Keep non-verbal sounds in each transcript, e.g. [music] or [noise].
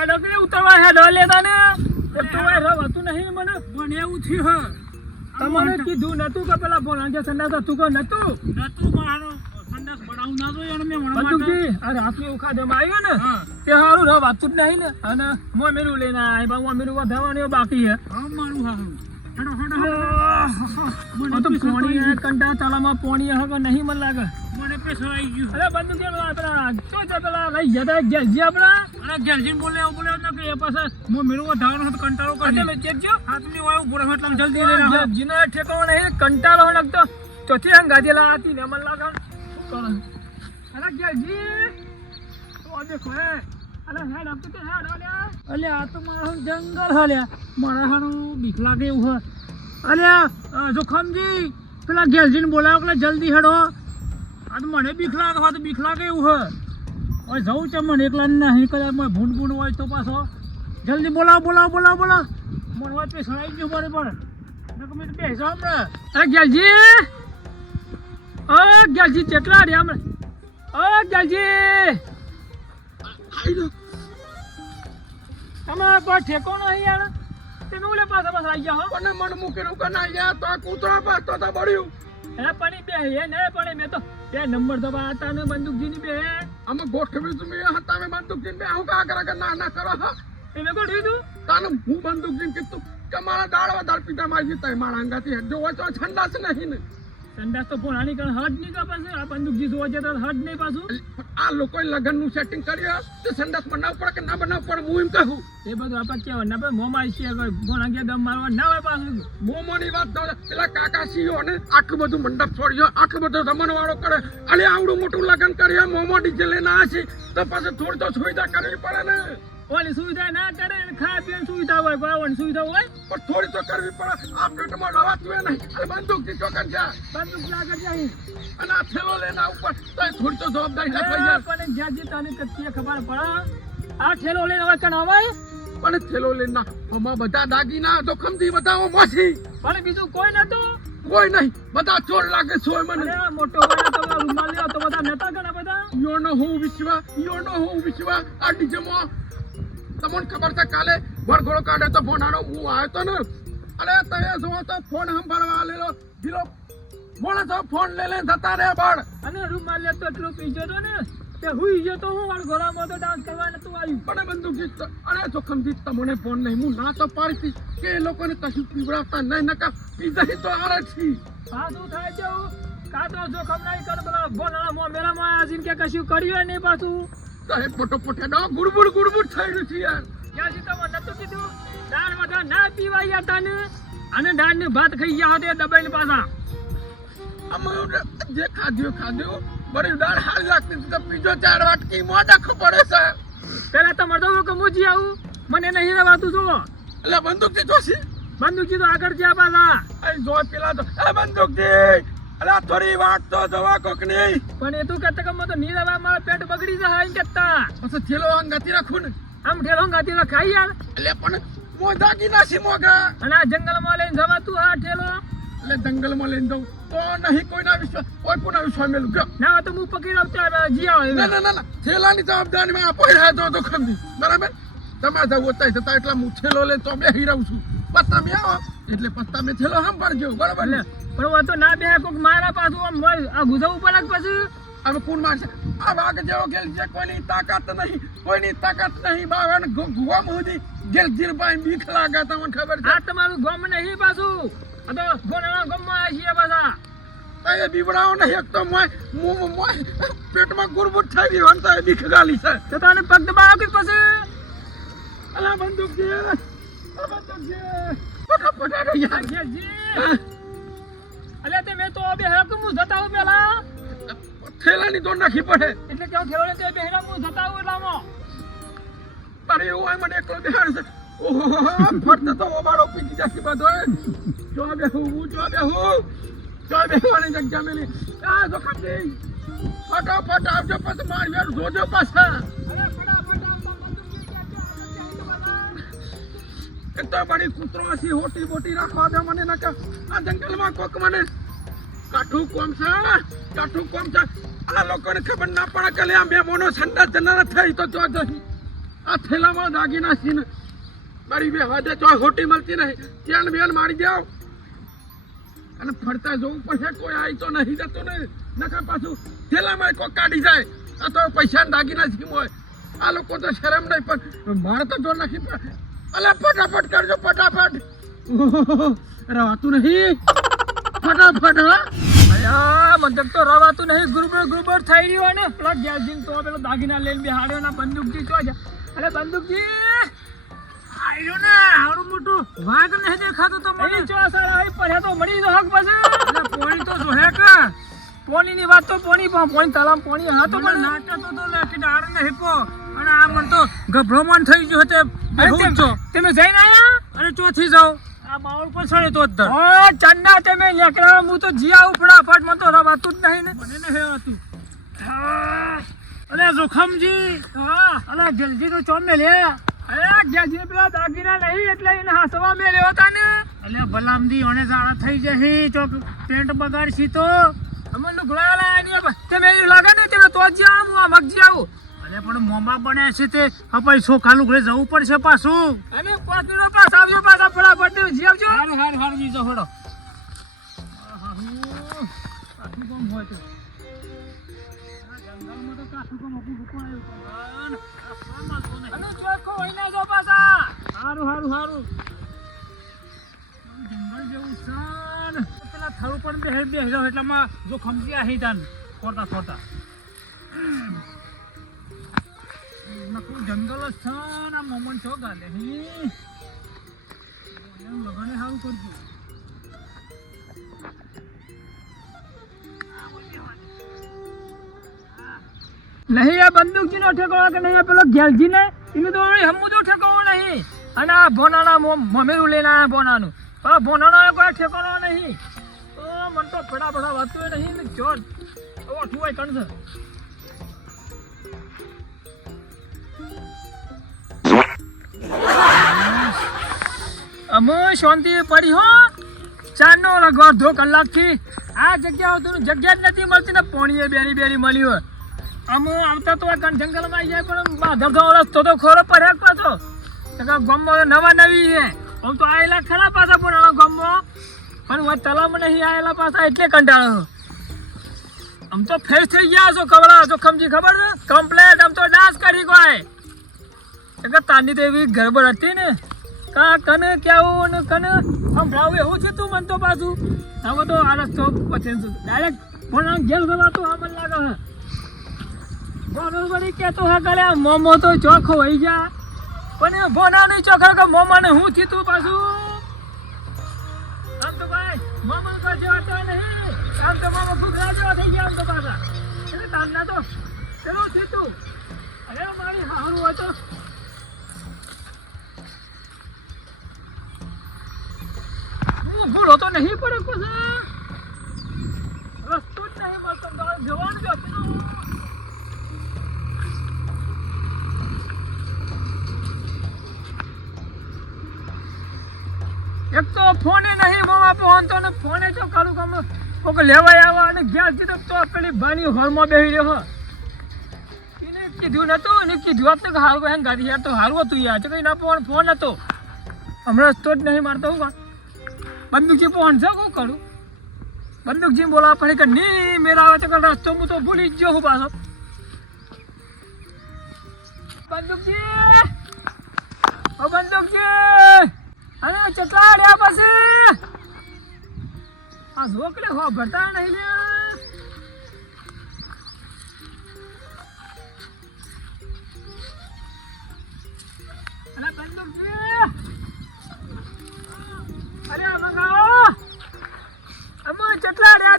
હેડો કે ઉતરવા હેડો લેતા ને એક તો હતું નહીં મને. એવું થયું હે. કીધું નતું કે પેલા બોલાંગે સંડાસ હતું કે નતું? નતું મારો સંડાસ બનાવું ના જોઈએ અને મેં વણવા માટે. આ રાતની ઉખાડેમાં આવ્યો ને તે હારું હતું જ નહીં ને. અને મો મેરું લઈને આય. બા મો મેરું વધારવાનું બાકી હે હા મારું હા હેડો હેડો. હેડો તો પોણી કંટા તાલામાં પોણી હે કે નહીં મને લાગે? મને ગયું. અરે બંધ પેલા પેલા તો જે પેલા? લઈ જતા ગેલજી આપણા? અને ગેલજીન બોલે એવું બોલે ને કે એ પાસે મો મેરું વધારવાનો હતો કંટાળો કરી. મેં જેજો હાથની વાય રહો એટલે જલ્દી લઈને આવો. ગેલજીનો ઠેકાણો નહીં કંટાળો લાગતો. ચોથી હંગાજેલા હતી ને મને લાગે. શું કરે? અરે ગેલજી તો દેખો હે. અરે હેડ આપતો કે હેડ અલ્યા અલ્યા આ તો મારું જંગલ હલ્યા મારા હાનું બીક લાગે એવું હે. અલ્યા જોખમજી પેલા ગેલજીને બોલાવો એટલે જલ્દી હેડો. આ તો મને બીક લાગે હોય તો બીક લાગે એવું હે. હવે જવું છે મને એકલા હી કદાચ મને ભૂંડ ભૂંડ હોય તો પાછો. જલ્દી બોલાવો બોલાવો બોલાવો બોલાવો. મને વાત પે સડાઈ ગયું મારે પણ મેં તો બેસો હમણાં. અરે ગેલજી. ઓ ગેલજી કેટલા રે હમણાં? ઓ ગેલજી. તમારા કોઈ ઠેકો નહીં યાર. તમે ઓલે પાસે પાસે આવી ગયા હો. મને મન મૂકીને ના ગયા તો આ કૂતરા પાછો તો બળ્યું. હે પણ બે હે ને પણ મેં તો બે નંબર તો હતા ને બંદૂકજીની બે. અમે ગોઠવ્યું તું મેં હતા મેં બંદૂક જીન બે હું કા કરે ના ના કરો હા. એને કોણ કીધું તાને હું બંદૂક જીન કીધું કે મારા દાળ વધાર પીતા મારી જીતા મારા અંગાથી જો તો ઠંડા નહીં ને. સંડાસ તો ફોન આની કારણ હદ નહીં કા પાસે આ બંદૂકજી જોવા જતા હદ નહીં પાછું. આ લોકોએ લગ્નનું સેટિંગ કર્યું તે સંડાસ બનાવ પડે કે ના બનાવ પડે હું એમ કહું. એ બધું આપણે કેવા ના ભાઈ મોમાં છે ફોન આગે દમ મારવા ના હોય પાછું. મોમોની વાત તો પેલા કાકા સીઓ ને આટલું બધું મંડપ છોડ્યો આટલું બધું રમણ વાળો કરે. અલે આવડું મોટું લગન કર્યા મોમો ડીજે લઈને આ છે તો પાછું થોડી તો સુવિધા કરવી પડે ને. ઓલી સુવિધા ના કરે ને ખાવા પીવાની સુવિધા હોય બરાબર સુવિધા હોય? પણ થોડી તો કરવી પડે. આ પેટમાં રવાતું એ નહીં અને બંદૂકથી ચોકન જા બંદૂક ના કરી જાય. અને આ થેલો લેના ઉપર પણ તો થોડી તો જવાબદારી રાખવી યાર પણ જ્યાં તને કચ્ચી ખબર પડે આ થેલો લઈને હવે કણ આવે? પણ થેલો લઈને ના. અમા બધા દાગીના તો ખમધી બધા મોસી. પણ બીજું કોઈ નતું? કોઈ નહીં. બધા ચોર લાગે છો મને. મોટો વાળા તો રૂમાલ લ્યો તો બધા નતા ઘણા બધા? યોનો હું વિશ્વ યોનો હું વિશ્વા. આ ડીજેમાં તમને ખબર છે કાલે વરઘોડો કાઢે તો ફોનાનો હું આવ્યો તો ને. અરે તમે જો તો ફોન સંભાળવા આલેલો. ગીરો મોણા તો ફોન લઈ લઈને જતા રે બળ. અને રૂમાલ લેતો એટલો પીજો તો ને. તે હું ગયો તો હું વાળ ઘોડામાં તો ડાન્સ કરવા નતું આવ્યું. પણ બંદૂક અરે જોખમથી તમને ફોન નહીં હું ના તો પાડતી. કે એ લોકોને કશું પીવડાવતા નહીં નકા પીધા તો આરે છી. આ થાય છે? કાં તો જોખમ નહીં કર બોલા મો મેળામાં છે કે કશું કર્યું નહીં પાછું. સાહેબ પોટો પોટે ડો ગુડબુડ ગુડબુડ થઈ રહ્યું છે યાર. ત્યાં સુધી તો નતું કીધું. દાળ બધા ના પીવા ગયા તને. અને દાળ ને ભાત ખાઈ ગયા હતા દબાઈને પાછા. જે ખાધ્યું ખાધ્યું. બરી દાળ હાલ લાગતી તો બીજો ચાર વાટકી મોઢા પડે છે. પેલા તમારે તો કે મુજી આવું. મને નહીં રહેવાતું જો એટલે બંદૂકથી જોશી? બંદૂકી તો આગળ જ્યાં પાછા. જો પેલા તો એ બંદૂકથી! અલા થોડી વાત તો જવા કોક નહીં પણ એ તું કહેતા કે મને તો નહીં રહેવા મારા પેટ બગડી જાય એમ કહેતા. પછી થેલો અંગાથી રાખું ને. આમ ઠેલો ગાતી તો ખાઈ યાર. એટલે પણ મોઢા નાસી મોગા. અને આ જંગલમાં લઈને જવા તું આ ઠેલો એટલે જંગલમાં લઈને જાઉં તો નહીં કોઈના વિશ્વાસ કોઈ કોઈના વિશ્વાસ મેલું. ગયો ના તો હું પકડી લઉં ત્યાં ના હોય ના ના ના. થેલાની જવાબદારી માં આપો રહ્યા તો તો ખમદી બરાબર? તમારે જવું હોય જતા એટલા હું થેલો લઈને તો બેહી રહું છું. પત્તા તમે આવો એટલે પત્તા તમે થેલો સંભાળજો બરાબર? પણ હું તો ના બે કોક મારા પાછું આમ આ ગુજાવું પડે પછી? હવે કોણ મારશે. આ વાઘ જેવો ગેલ છે કોઈની તાકાત નહીં કોઈની તાકાત નહીં. બાવન ગોમ મોદી ગેલ જીરબાઈ બીક લાગે તમને ખબર છે? આ તમારું ગોમ નહીં પાછું. આ તો ગોનાના ગમમાં આ છીએ પાછા. એ બીવડાવો ને એક તો મોય મું મોય પેટમાં ગુરબુટ થઈ ગયું અને તો બીક ગાલી છે. તો તને પગ દબાવ કે પછી? અલા બંદૂક છે અલા બંદૂક છે. પટા પટા રહી અલ્યા તે મેં તો બે હેક હું જતા આવું પેલા. થેલાની તો નાખી પડે. એટલે કેવું થેલો તે બે હેક હું જતા આવું એટલામાં. અરે એવું હોય મને એકલો બેહાડ છે. ઓહો ફટ તો ઓબાડો પીકી જાખી બધો જો બે હું જો બેહું જો બેહવાની જગ્યા મેલી. આ જો ખાતી ફટાફટ આવજો પછી મારી યાર જોજો પાછા. તો બડી કૂતરો હસી હોટી બોટી રાખવા દે મને નકા આ જંગલમાં કોક મને કાઠું કોમ છે, કાઠું કોમ છે. આ લોકોને ખબર ના પડે કે આ મેમોનો સંડા જનારા થઈ તો જો જહી. આ થેલામાં દાગીના સીન મારી બે હાથે તો ખોટી મળતી નહીં. ચેન બેન મારી દેવ. અને ફરતા જવું પડશે, કોઈ આવી તો નહીં, જતું ને નખા પાછું થેલામાં કોઈ કાઢી જાય. આ તો પૈસા દાગીના સીમ હોય. આ લોકો તો શરમ નહીં, પણ મારે તો જો નાખી પડે. અલા ફટાફટ કરજો ફટાફટ. રવાતું નહીં. ફટાફટ હા. મતલબ તો રવાતું નહીં. ગુરુબર ગુરુબર થઈ રહ્યો ને. પેલા ગેસજીન તો પેલો દાગીના લઈને બિહાડ્યો ના બંદૂકજી છે અરે બંદૂકજી આવ્યો ને હારું મોટું. વાઘ નહીં દેખાતો તો મને. મને ચો સારા આવી પડ્યા તો મળી તો હક બસ એટલે પોણી તો જોહે કે. પોણીની વાત તો પોણી પણ પોણી તલામ પોણી હા તો પણ નાટક તો તો કે ડાળ નહીં પો. અને આ મને તો ગભરામણ થઈ ગયું તે અરે બેહું જ છો? તેમ- જઈને આયા? અને ચોથી જાઉં. આ બાવળ પછાડે તો જ હા ચંડા તમે લેકડા હું તો જી આવું ફટાફટ મને તો રવાતું જ નહીં ને. મને હતું હા. અલે જોખમજી. હા. અલે જલજી નું ચોમે લે અરે જલજી પેલા દાગીના નહીં એટલે એને હાસવા મેલ્યો હતા ને. અલે ભલામદી ઓને જાળા થઈ જશે તો પેન્ટ બગાડશી તો. અમને લુગડાયેલા એની. તમે લાગે ને તમે તો જ આવું આ મગજી આવું. અલે પણ મોંબા બન્યા છે તે. હવે ચોખા ઘરે જવું પડશે પાછું. અને મિનિટ પાસ આવજો પાછા ફટાફટ તમે જી આવજો. હારું હારું હારું જીજો હડો. કાઠું કામ હોય તો. આ જંગલમાં તો કાઠું કામ આવ્યું. અને ચોખ્ખો હોય ના જો પાછા હારું હારું હારું. જંગલ જેવું છે પેલા થરું પણ બેહી બેહી જાવ એટલે માં જો ખમજી આહી તાન ખોટા ખોટા. નકરું જંગલ જ છે આ મોમન છો ગાલે. હી સારું નહીં, આ બંદૂકજી નો ઠેકાણો કે નહીં પેલો ઘેલજી ને એનું તો હમું તો ઠેકાણો નહીં. અને આ ભોનાના મમેરું લઈને આયા ભોનાનું. પણ ભોનાનો કોઈ ઠેકાણો નહીં. મને તો ફેડા ફેડા વાતું નહીં ચોર. ઓઠું હોય કણ અમે શાંતિ પડી હો. ચારનો ઓલા અડધો કલાકથી આ જગ્યા હતું જગ્યા જ નથી મળતી ને પોણીએ બેરી બેરી મળી હોય. અમે આવતા તો આ જંગલમાં આવી જાય પણ બાધરનો રસ્તો તો ખોરો પડ્યા હેક પાછો. ગામમાં નવા નવી છે આમ તો આયેલા ખરા પાછા પણ ગામમાં. પણ વાત તલામ નહીં આયેલા પાછા, એટલે કંટાળો આમ તો ફેસ થઈ ગયા છો કવડા જો ખમજી, ખબર છે? કમ્પ્લેટ આમ તો ડાન્સ કરી કોઈ. તાની તો એવી ગરબડ હતી ને. કા કને કેવું ને કને? સંભળાવું એવું છે તું મન તો પાછું? હવે તો આ રસ્તો પછી ડાયરેક્ટ પણ ઘેર જવાતું તો આમ લાગે છે. બરોબરી કેતો હા કરે આ મોમો તો ચોખ્ખો હોઈ જા પણ એ ભોના નહીં ચોખ્ખો કે મોમાને હું થયું પાછું? આમ તો ભાઈ, મોમો તો જેવા તો નહીં. આમ તો મોમો ભૂખરા જેવા થઈ ગયા આમ તો પાછા. એટલે તારના તો ચલો થયું અરે મારી હારું હોય તો ભૂલો તો નહીં પડે પછી રસ્તો જ નહીં મળતો. જવાનું જ હતું એક તો ફોને નહીં મોવા તો ને ફોને જો કરું કમ. કોક લેવાય આવા અને ગયા જીતો તો પેલી ભાની હોલમાં બેહી રહ્યો એને કીધું નતું ને કીધું હોત કે હારું હેંગ ગાડી યાર તો હારું હતું યાર. તો કઈ ના ફોન ફોન હતો. હમણાં તો જ નહીં મારતો હું બંદૂકજી છે શું કરું. બંદૂકજી બોલાવા પડે કે નહીં મેરા આવે તો રસ્તો હું તો ભૂલી જ હું પાછો. બંદૂકજી ઓ બંદૂકજી અરે ચટલા પછી. આ ઝોકલે હો, ભરતા નહીં લે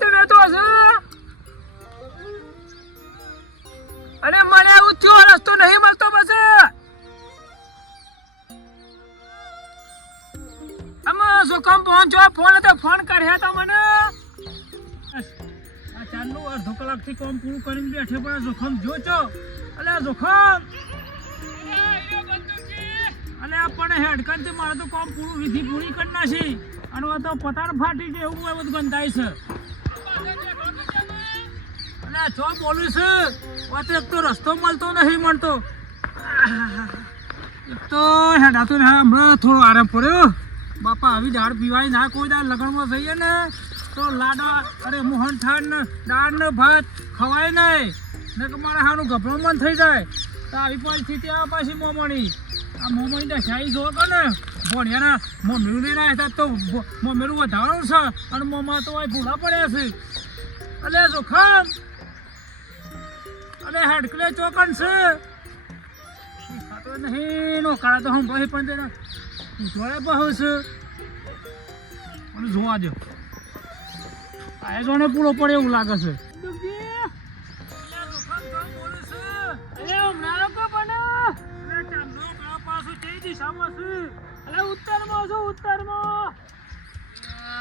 તો રહેતો હશે અરે મને એવું થયો, રસ્તો નહીં મળતો પછી. અમે કામ પહોંચો ફોન તો ફોન કર્યા તા મને. આ ચારનું અડધો કલાકથી કામ પૂરું કરીને બેઠે પણ જોખમ જોજો અલે જોખમ. અને પણ હેડકનથી મારે તો કામ પૂરું વિધિ પૂરી કરી નાખી. અને તો પતાર ફાટી જાય એવું બધું ગંધાય છે. જો ચો બોલું છે એક તો રસ્તો મળતો નહીં મળતો. એક તો હેડાતું ને હમણાં થોડો આરામ પડ્યો બાપા, આવી દાળ પીવાય ના, કોઈ દાળ લગ્નમાં જઈએ ને, તો લાડવા, અરે મોહન થાળ ને દાળ ને ભાત ખવાય નહીં. ને કે મારા હાનું ગભરામણ થઈ જાય. તો આવી પરિસ્થિતિ આવે પાછી મોમણી. આ મોમણી તો શાહી જોવો કે ને ભણ્યાના મમ્મીનું લઈને આવ્યા તો મમ્મીનું વધારવાનું છે, અને મોમાં તો અહીં ભૂલા પડ્યા છે. અલે જોખમ! અલે હડકલે ચોકન છે. નહીં નો કાળા તો હું ભાઈ પણ તેના જોડે બહુ છે. અને જોવા દો આ જોને પૂરો પડે એવું લાગે છે.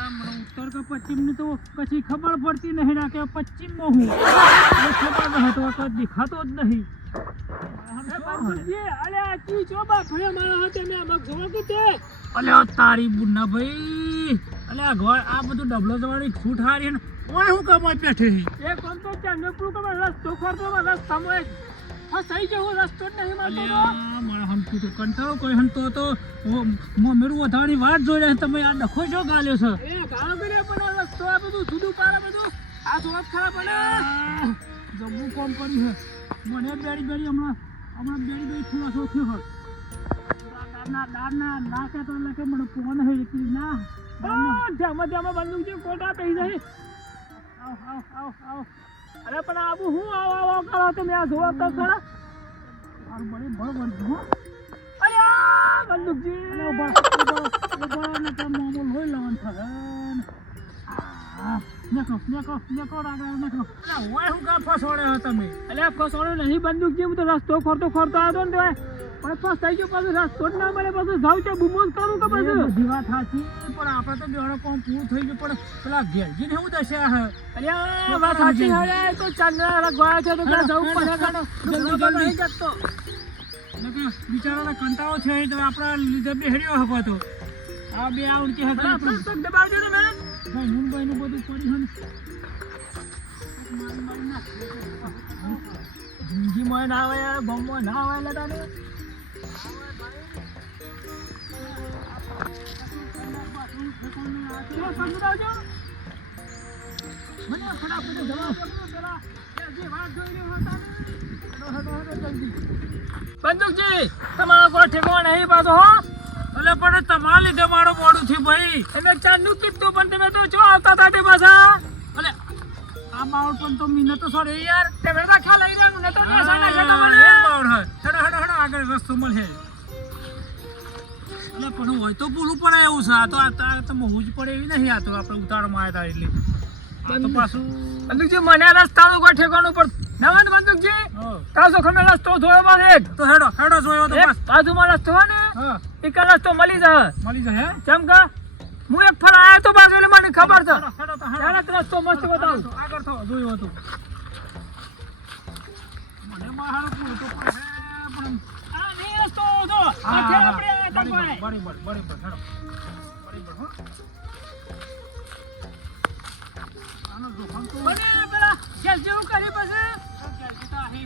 ઉત્તર કે પશ્ચિમની તો પછી ખબર પડતી નહીં ના કે પશ્ચિમમાં હું ખબર ન હતો તો દેખાતો જ નહીં. અલ્યા તારી બુના ભાઈ. અલ્યા ઘર આ બધું ડબલો દવાડી છૂટ હારી ને હું કમાઈ બેઠી અલ્યા મારા હમતું તો કંટાળો કોઈ તો મમ્મીનું વધારાની વાત જોઈ રહ્યા. તમે આ ડખો છો ગાલ્યો છે? આ, જમવું કોમ કર્યું છે? મને બેડી બેડી હમણાં હમણાં બેડી બેડી ખુલાસો થયો હોય દાળના દાળના નાખે તો એટલે? કે મને ફોન હે એટલી ના દાળમાં- કોટા પૈ જાય. આવ આવ આવ આવ. અરે પણ આબુ હું આવો આવો કરો તમે? આ જોવા તો ખરા. મારું બળી બળ હો. અલ્યા બંદૂકજી. ઊભા ઊભા ઊભા ને તો મોમો લોહી લાવન થગન આ નેકો નેકો નેકો રાગા નેકો અલે ઓય હું કા તમે? અલ્યા ફસવાનો નહીં બંદૂકજી હું તો રસ્તો ખોરતો ખોરતો આવ્યો ને તો પણ ફસ થઈ ગયો પાછું રસ્તો જ ના મળે પાછું જાવ છે બુમો જ કરું કે પાછું. બધી વાત સાચી પણ આપણે તો બેડો કોમ પૂરું થઈ ગયું પણ પેલા ઘેરજીને હું દશા હે અલ્યા વાત સાચી હવે તો ચંદ્ર રગવાયા છે તો ત્યાં જવું પડે કાનો જલ્દી, તો જલ્દી. નહીં જતો. બિચારાને કંટાળો છે તો આપણા લીધે બેહડ્યો હકો તો. આ બે આ ઉલટી હતા દબાવજો ને ભાઈ નું ભાઈ નું. બધું પડ્યું જિંદગીમાં ના આવે યાર બોમ્બમાં ના આવે એટલે ને. બંદૂકજી તમારો કોઈ ઠેકાણો નહીં પાછો, હો. એટલે પણ તમારા લીધે મારું મોડું થયું ભાઈ. એને ચાંદનું કીધું પણ તમે તો જો આવતા હતા તે પાછા. એટલે આ બાવળ પણ તો મીને તો સોરે યાર. તમે ખ્યાલ આવી રહ્યો ને તો હા, સાડા નેસા એ તમને. બાવળ હે. હડો હડો હડો આગળ રસ્તો મળે. એટલે પણ હોય તો ભૂલું પડે એવું છે. આ તો આ તો- આ જ પડે એવી નહીં. આ તો આપણે ઉતાળમાં આવ્યા હતા એટલે. આ તો પાછું જે મને રસ્તાનું કોઈ ઠેકાણું પણ નવા ને બંદૂકજી. તાસો ખમે રસ્તો જોયો પાછો એક તો હેડો હેડો જોયો તો બસ. બાજુમાં રસ્તો હે. ને એક રસ્તો મળી જાય. મળી જાય હે? જેમ કે હું એક ફળ આયો તો બાજુ એટલે મને ખબર છે. તો ત્યારે જ રસ્તો મસ્ત બતાવું. આગળ થો જોયો હતું. મને મારો પૂરો તો પણ આ નહીં રસ્તો જો આ છે આપણે બડી બડી બડી બરાબર, હેડો. બડી હો. આનો જોખમ તો મને પેલા ગેસ જેવું કરી પછી ક્યાંથી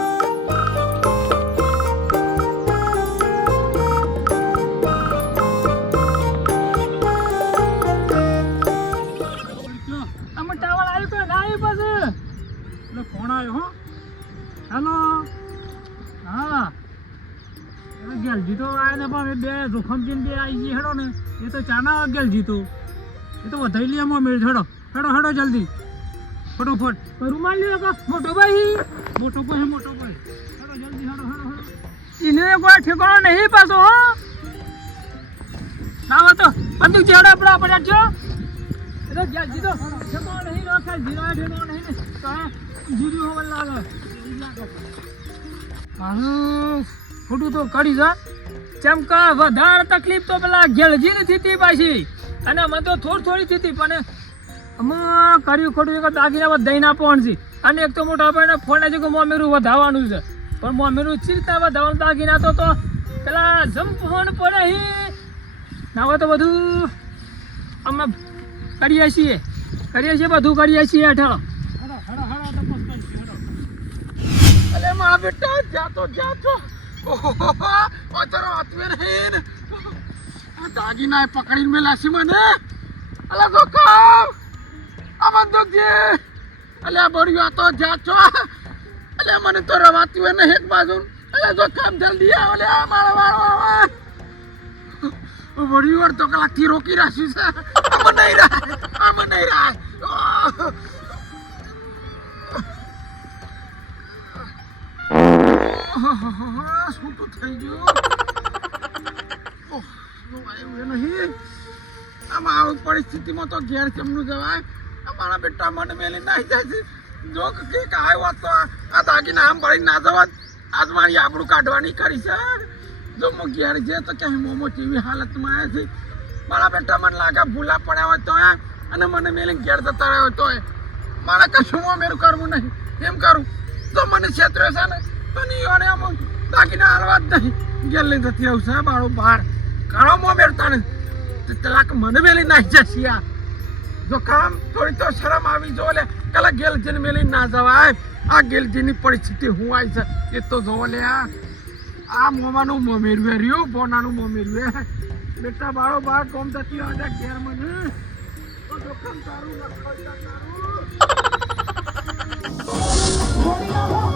અમે ટાવર આવ્યું ના આવ્યું પછી. એટલે ફોન આવ્યો, હો. હેલો. હા. એટલે ગેલજી તો આવે ને પણ બે જોખમજી ને બે આવી ગઈ, હેડો ને. એ તો ચાના ગેલજી તો એ તો વધાઈ લઈએ એમાં મેળ, હેડો. હેડો હેડો જલ્દી. ફટોફટ. રૂમાલ કે મોટો ભાઈ. મોટો ભાઈ મોટો ભાઈ. હેડો, જલ્દી, હેડો હેડો હેડો. એને કોઈ ઠેકાણો નહીં પાછો, હો. હોય તો બંદૂક જેવડે આપણે આપણે જો એ તો ઠેકાણો નહીં ખાય જીરો નહીં ને હોવા લાગે. એવું ખોટું તો કરી જા. કેમ કે વધારે તકલીફ તો પેલા ગેલજી ની થતી પાછી. અને મને તો થોડી થોડી થતી, પણ અમે કર્યું ખોટું એક દાગીના દઈ ના પહોંચી અને એક તો મોટા ભાઈને ફોન આજે કે મમ્મીરું વધાવવાનું છે. પણ મમ્મીનું ચિંતા વધારવાનું દાગીના તો પેલા ફોન પડે નાવા તો બધું અમે કરીએ છીએ. કરીએ છીએ બધું કરીએ છીએ હેઠળ. અલે મારા બેટા જાતો જાતો તારો હાથવે નહીં દાગીના પકડીને મેલાસી મને. અલે તો કામ આ બંદૂક જે અલે આ બળ્યો આ તો જાતો અલે મને તો રવાતી નહીં એક બાજુ અલે તો કામ જલ્દી આવે અલે મારા વાળો મારો બળ્યો તો કલાકથી રોકી રાખ્યું છે. આમાં નહીં રહે આમાં નહીં રહે તો થઈ ગયું? નહીં. આમાં આવી પરિસ્થિતિમાં તો ઘેર કેમનું જવાય? અમારા મારા બેટા મને મેલી નાઈ જાય છે. જો કંઈક આવ્યો તો આ દાગીના આમ ભરી ના જવા આજ મારી આબરૂ કાઢવાની કરી છે. જો હું ઘેર જે તો કે મોમો કેવી હાલતમાં આવ્યા છે? મારા બેટા મને લાગે ભૂલા પડ્યા હોય તો અને મને મેલી ઘેર જતા રહ્યો હોય તો મારે કશું મેરું કરવું નહીં. એમ કરું. તો મને ક્ષેત્ર છે ને? તો નહીં અને અમુક દાગીના હાલવા જ નહીં. ઘેર લઈ જતી આવું છે બાળો બહાર કરો મો મેરતા ને તલાક મને મેલી નાખી જશે આ. જો કામ થોડી તો શરમ આવી જો લે. કલા ગેલજીને મેલી ના જવાય. આ ગેલજીની પરિસ્થિતિ હું આવી છે, એ તો જોવો લે આ આ મોમાનું મો મેરવે રહ્યું બોનાનું મો મેરવે બેટા, બાળો બાર કોમ થતી હોય ઘેર મને. તારું લખો તારું. [laughs]